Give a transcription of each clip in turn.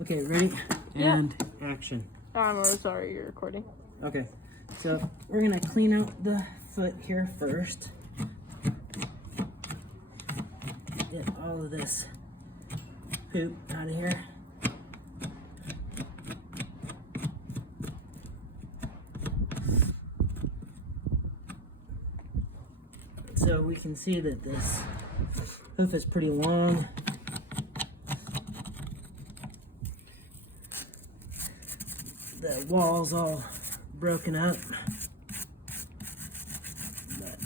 Okay, ready? Yeah. And action. I'm really sorry you're recording. Okay, so we're gonna clean out the foot here first. Get all of this poop out of here. So we can see that this hoof is pretty long. The wall's all broken up, but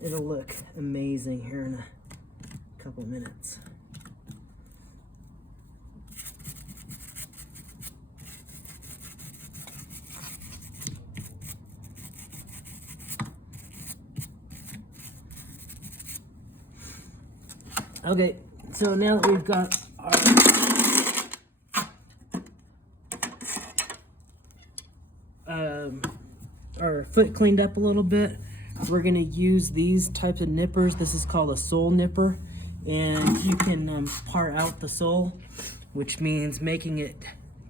it'll look amazing here in a couple minutes. Okay, so now that we've got our foot cleaned up a little bit, we're gonna use these types of nippers. This is called a sole nipper, and you can part out the sole, which means making it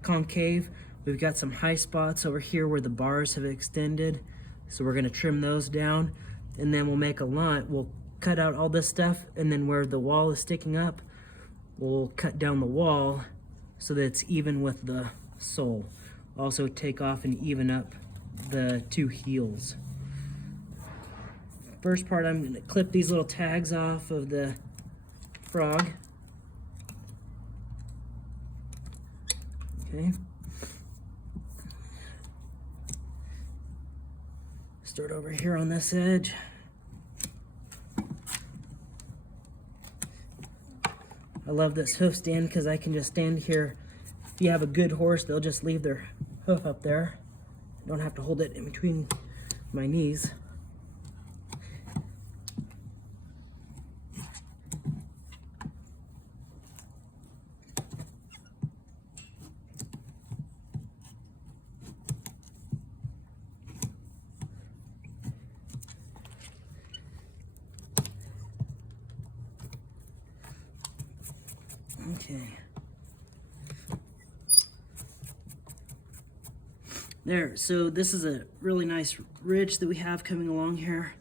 concave. We've got some high spots over here where the bars have extended, so we're gonna trim those down, and then we'll make a line. We'll cut out all this stuff, and then where the wall is sticking up, we'll cut down the wall so that it's even with the sole. Also take off and even up the two heels. First part, I'm going to clip these little tags off of the frog. Okay. Start over here on this edge. I love this hoof stand because I can just stand here. If you have a good horse, they'll just leave their hoof up there. I don't have to hold it in between my knees. Okay. There, so this is a really nice ridge that we have coming along here.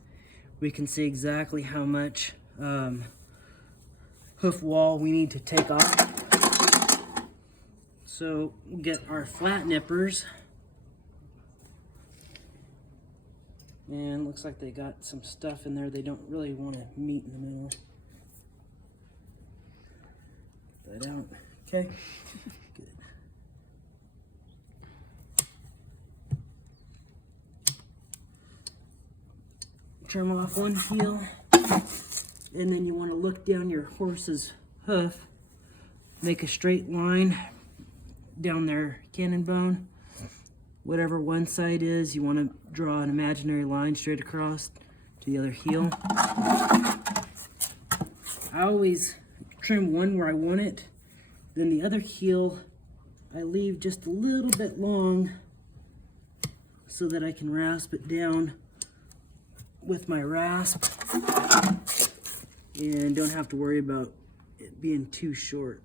We can see exactly how much hoof wall we need to take off. So we'll get our flat nippers. And looks like they got some stuff in there they don't really want to meet in the middle. That out. Okay. Good. Trim off one heel, and then you want to look down your horse's hoof, make a straight line down their cannon bone. Whatever one side is, you want to draw an imaginary line straight across to the other heel. I always trim one where I want it, then the other heel I leave just a little bit long so that I can rasp it down with my rasp and don't have to worry about it being too short.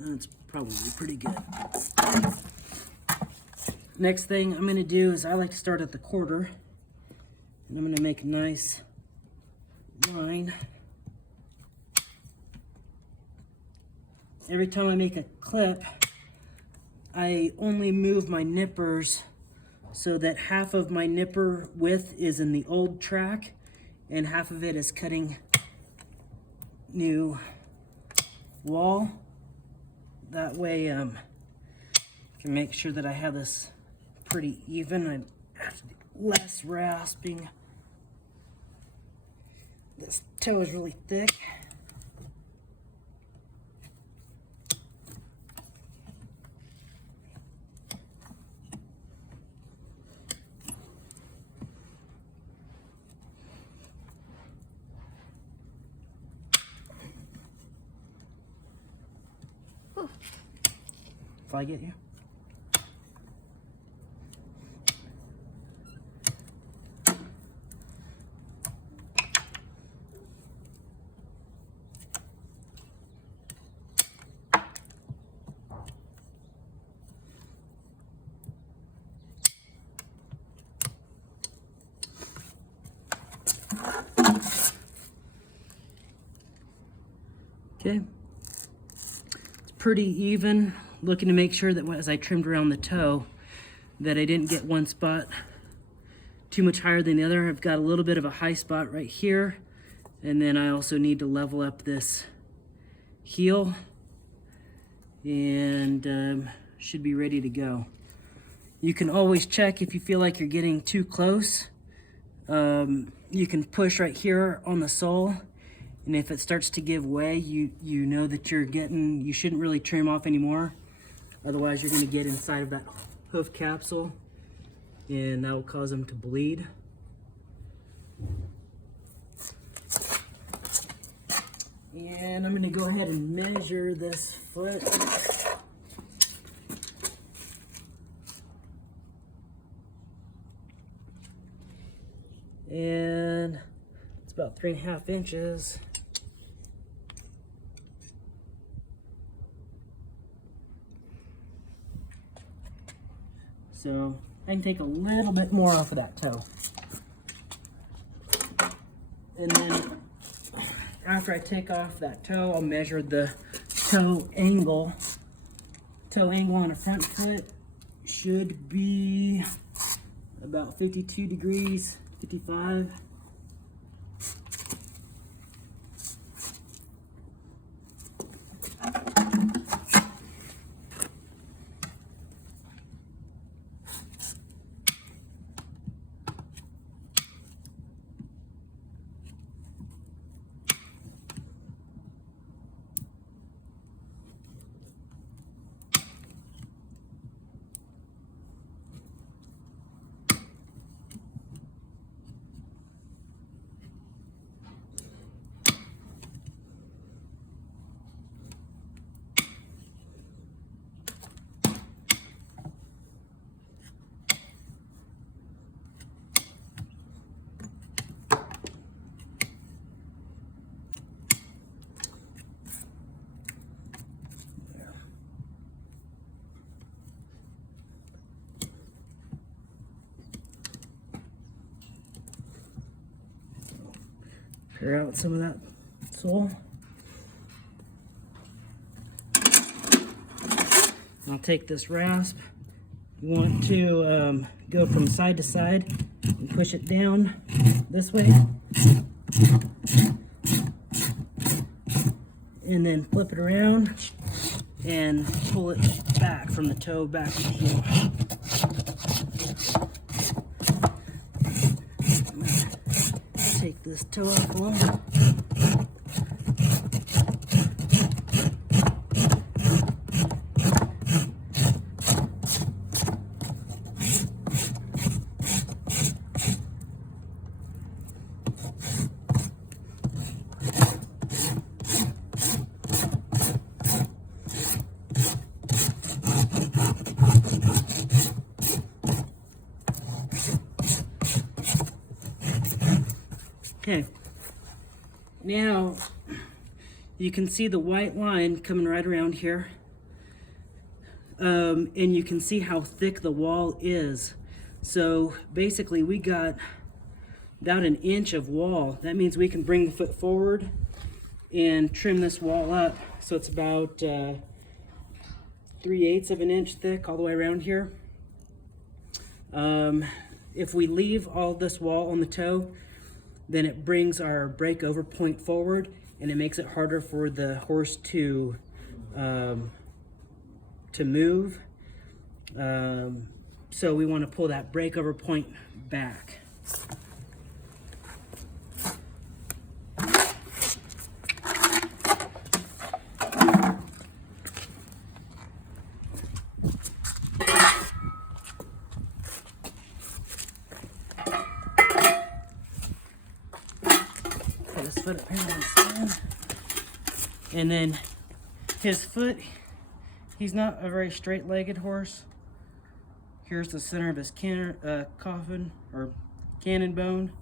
That's probably pretty good. Next thing I'm going to do is I like to start at the quarter, and I'm going to make a nice line. Every time I make a clip, I only move my nippers so that half of my nipper width is in the old track and half of it is cutting new wall. That way I can make sure that I have this pretty even. I have to do less rasping. This toe is really thick. If I get you. Okay. It's pretty even. Looking to make sure that as I trimmed around the toe, that I didn't get one spot too much higher than the other. I've got a little bit of a high spot right here, and then I also need to level up this heel, and should be ready to go. You can always check if you feel like you're getting too close. You can push right here on the sole, and if it starts to give way, you know that you shouldn't really trim off anymore. Otherwise, you're going to get inside of that hoof capsule, and that will cause them to bleed. And I'm going to go ahead and measure this foot. And it's about 3.5 inches. So I can take a little bit more off of that toe. And then after I take off that toe, I'll measure the toe angle. Toe angle on a front foot should be about 52 degrees, 55. Clear out some of that sole. I'll take this rasp. You want to go from side to side and push it down this way. And then flip it around and pull it back from the toe back to the heel. Take this toe off a little. Okay, now you can see the white line coming right around here, and you can see how thick the wall is. So basically we got about 1 inch of wall. That means we can bring the foot forward and trim this wall up. So it's about 3/8 of an inch thick all the way around here. If we leave all this wall on the toe, then it brings our breakover point forward, and it makes it harder for the horse to move. So we want to pull that breakover point back. His foot up here on the stand. And then his foot, he's not a very straight-legged horse. Here's the center of his coffin or cannon bone.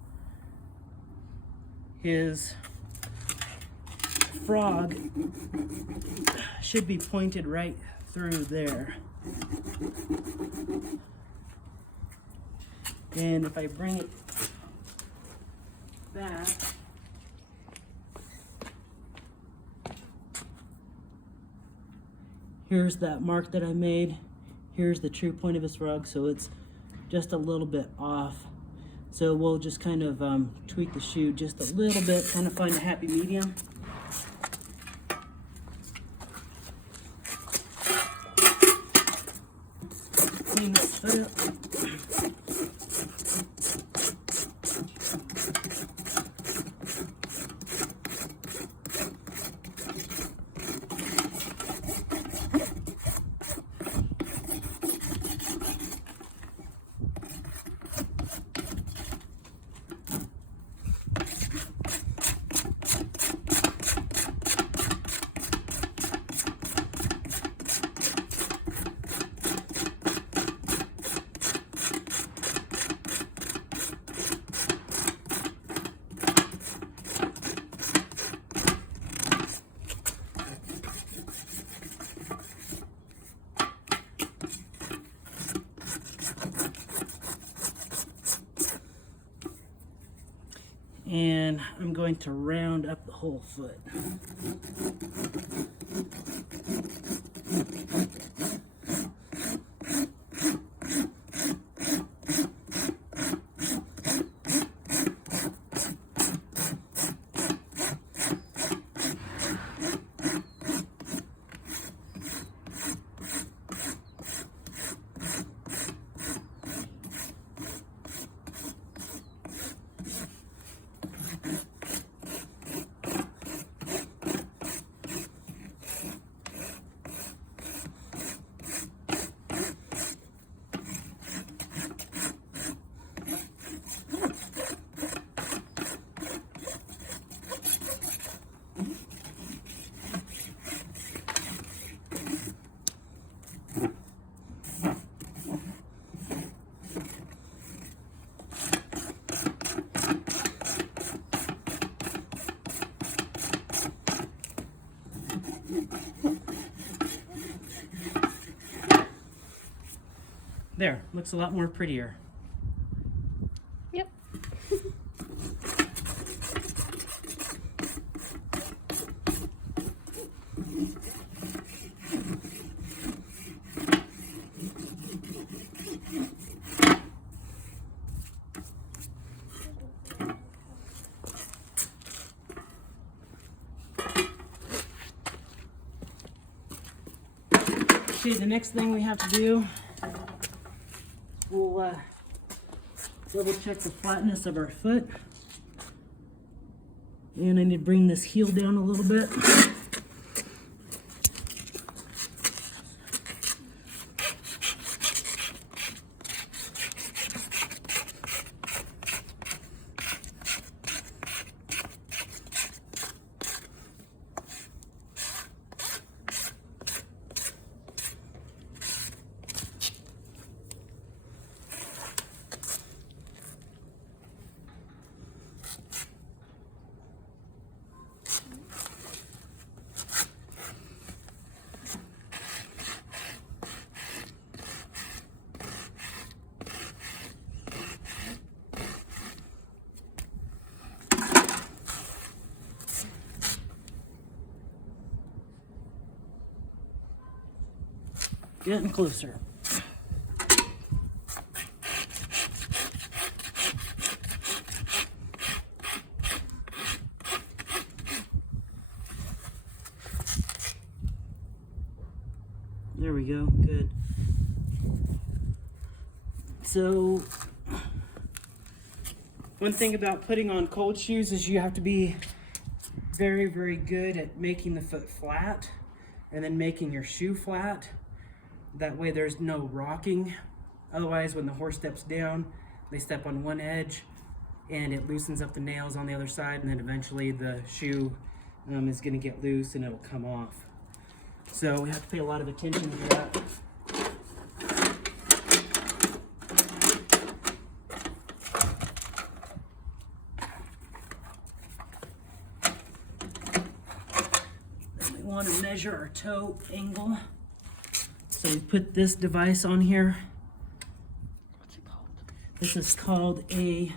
His frog should be pointed right through there. And if I bring it back, here's that mark that I made. Here's the true point of his rug, so it's just a little bit off. So we'll just kind of tweak the shoe just a little bit, kind of find a happy medium. Clean this foot up. And I'm going to round up the whole foot. There, looks a lot more prettier. Yep. Okay, the next thing we have to do, we'll double check the flatness of our foot. And I need to bring this heel down a little bit. Getting closer. There we go, good. So, one thing about putting on cold shoes is you have to be very, very good at making the foot flat and then making your shoe flat. That way there's no rocking. Otherwise, when the horse steps down, they step on one edge and it loosens up the nails on the other side, and then eventually the shoe is going to get loose and it'll come off. So we have to pay a lot of attention to that. Then we want to measure our toe angle. So we put this device on here. What's it called? This is called a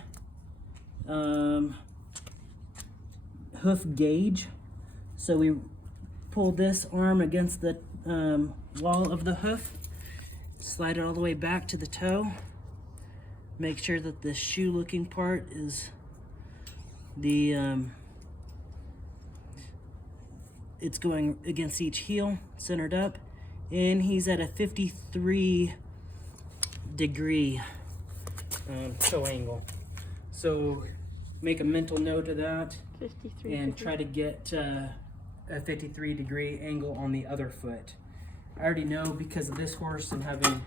hoof gauge. So we pull this arm against the wall of the hoof, slide it all the way back to the toe. Make sure that the shoe looking part is it's going against each heel, centered up, and he's at a 53-degree toe angle. So make a mental note of that 53. and try to get a 53-degree angle on the other foot. I already know because of this horse and having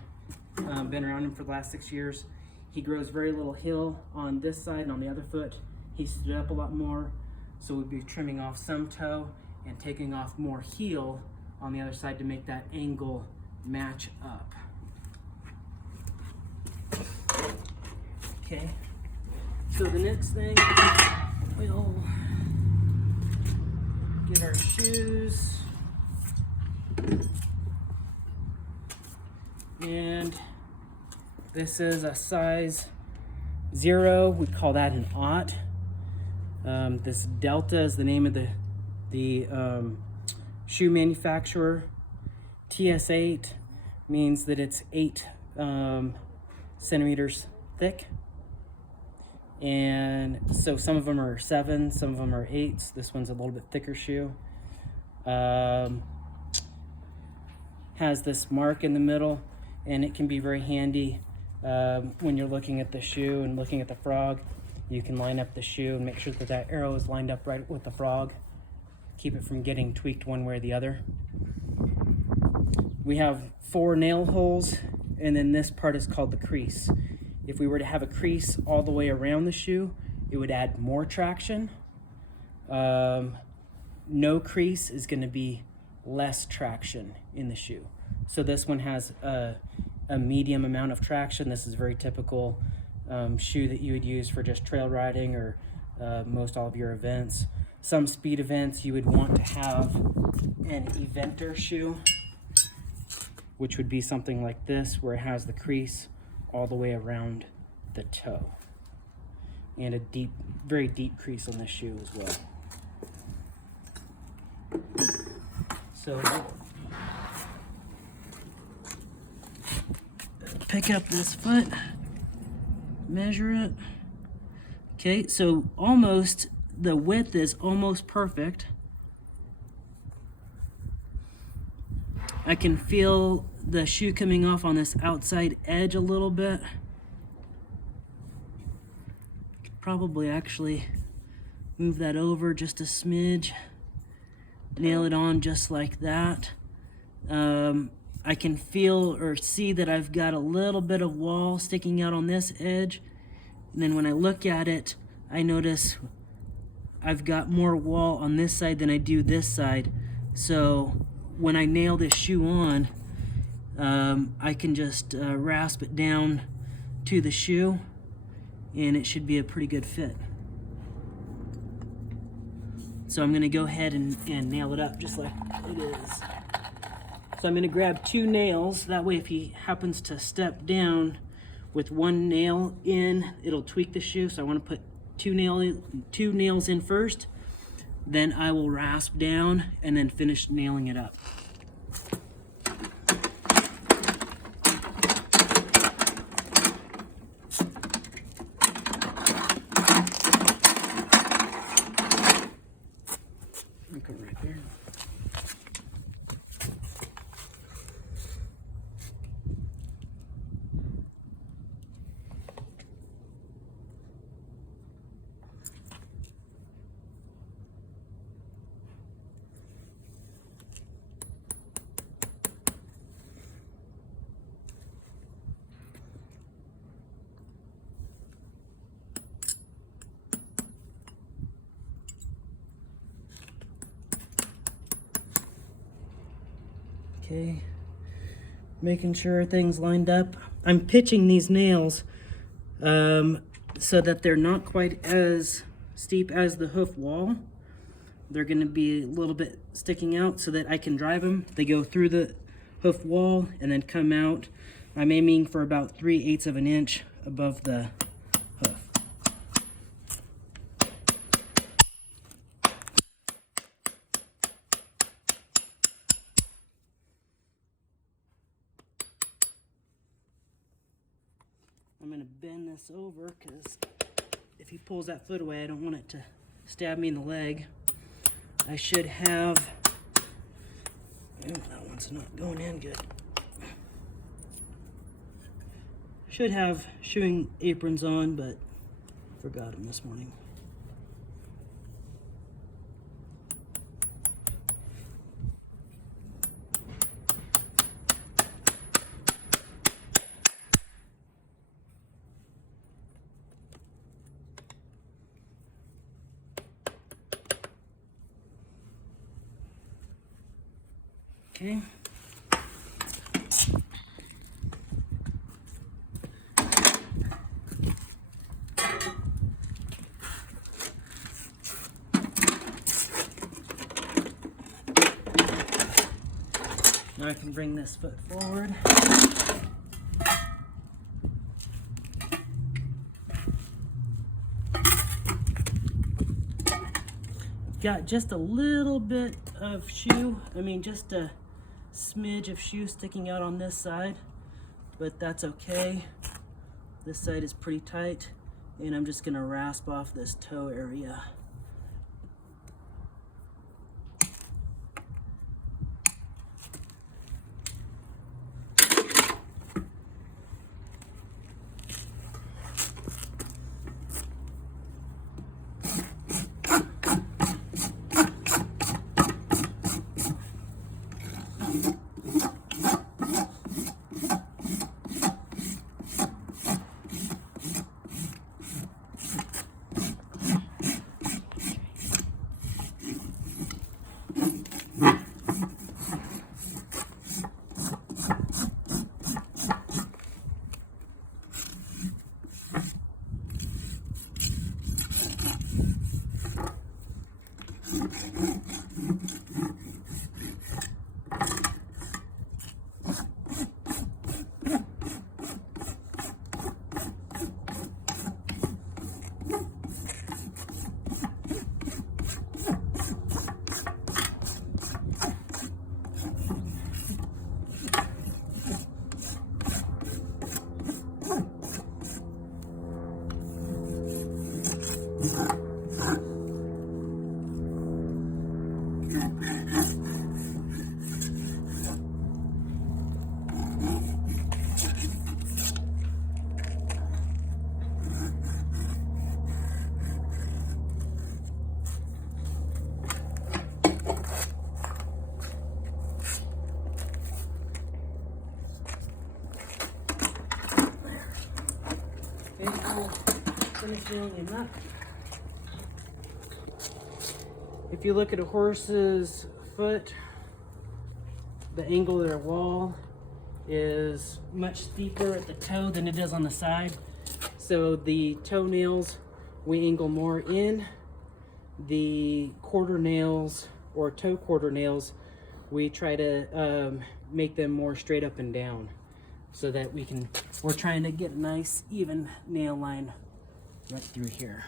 been around him for the last 6 years, he grows very little heel on this side, and on the other foot he stood up a lot more. So we'd be trimming off some toe and taking off more heel on the other side to make that angle match up. Okay, so the next thing, we'll get our shoes, and this is a size 0. We call that an aught. This Delta is the name of the shoe manufacturer. TS8 means that it's 8 centimeters thick, and so some of them are 7, some of them are 8s. This one's a little bit thicker shoe. Has this mark in the middle, and it can be very handy when you're looking at the shoe and looking at the frog. You can line up the shoe and make sure that that arrow is lined up right with the frog. Keep it from getting tweaked one way or the other. We have 4 nail holes, and then this part is called the crease. If we were to have a crease all the way around the shoe, it would add more traction. No crease is going to be less traction in the shoe. So this one has a medium amount of traction. This is very typical shoe that you would use for just trail riding or most all of your events. Some speed events you would want to have an eventer shoe, which would be something like this, where it has the crease all the way around the toe, and a deep, very deep crease on this shoe as well. So pick up this foot, measure it. Okay, so almost, the width is almost perfect. I can feel the shoe coming off on this outside edge a little bit. Could probably actually move that over just a smidge. Nail it on just like that. I can feel or see that I've got a little bit of wall sticking out on this edge. And then when I look at it, I notice I've got more wall on this side than I do this side. So when I nail this shoe on, I can just rasp it down to the shoe, and it should be a pretty good fit. So I'm gonna go ahead and nail it up just like it is. So I'm gonna grab 2 nails, that way if he happens to step down with 1 nail in, it'll tweak the shoe. So I wanna put 2 nails in first, then I will rasp down and then finish nailing it up. Go right there. Okay, making sure everything's lined up. I'm pitching these nails so that they're not quite as steep as the hoof wall. They're going to be a little bit sticking out so that I can drive them. They go through the hoof wall and then come out. I'm aiming for about 3/8 of an inch above the hoof. I'm going to bend this over because if he pulls that foot away, I don't want it to stab me in the leg. I should have, that one's not going in good. Should have shoeing aprons on, but forgot them this morning. Okay. Now I can bring this foot forward. Got just a little bit of shoe, just a smidge of shoe sticking out on this side, but that's okay. This side is pretty tight, and I'm just gonna rasp off this toe area. Finish nailing them up. If you look at a horse's foot, the angle of their wall is much steeper at the toe than it is on the side. So the toenails we angle more in. The quarter nails or toe quarter nails, we try to make them more straight up and down, so that we're trying to get a nice even nail line right through here.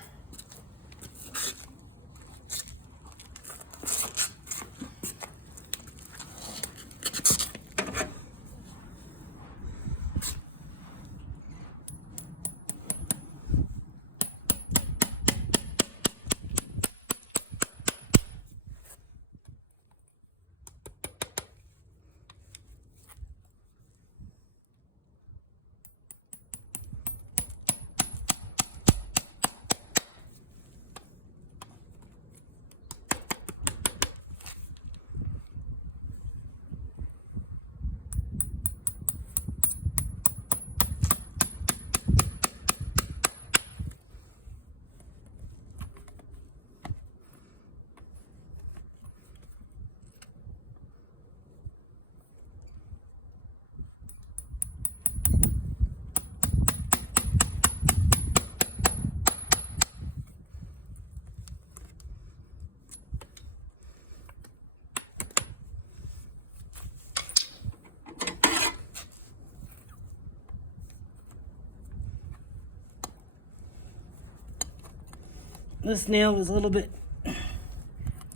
This nail was a little bit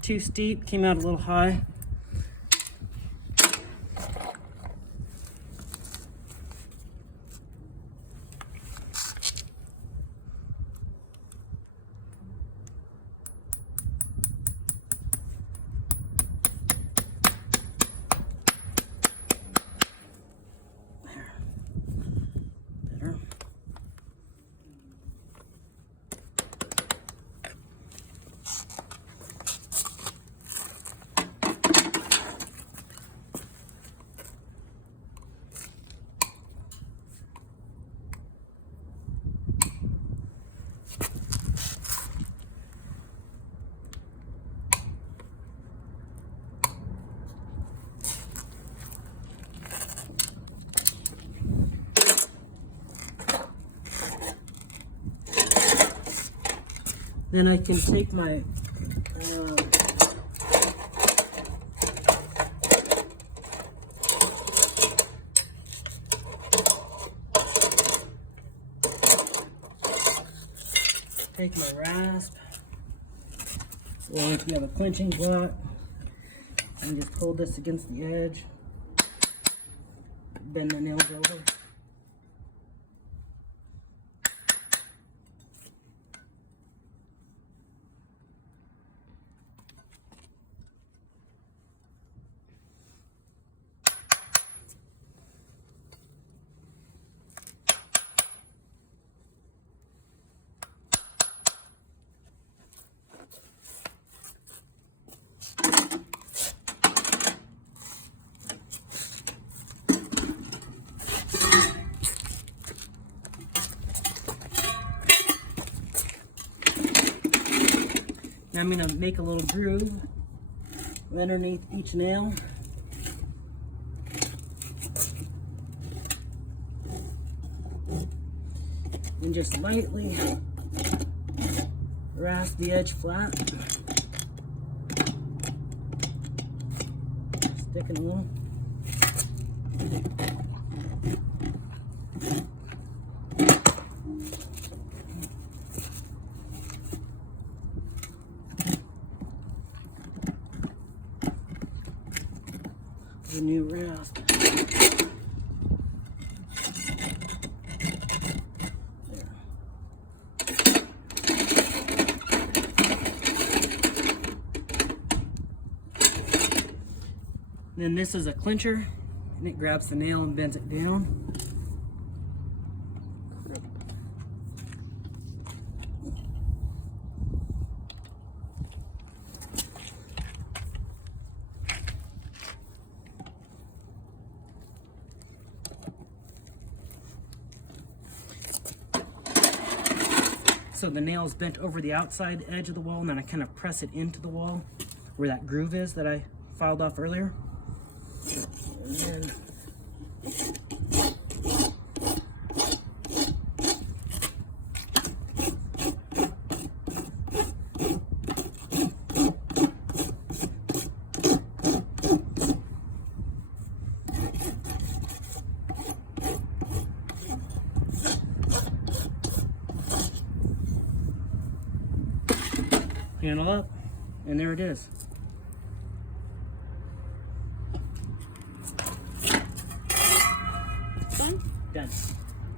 too steep, came out a little high. Then I can take my rasp, or if you have a clinching block, and just hold this against the edge, bend the nails over. Now I'm going to make a little groove underneath each nail. And just lightly rasp the edge flat. Sticking a little. A new rasp. There. Then this is a clincher, and it grabs the nail and bends it down. So the nail is bent over the outside edge of the wall, and then I kind of press it into the wall where that groove is that I filed off earlier. And then handle up, and there it is. Done? Done.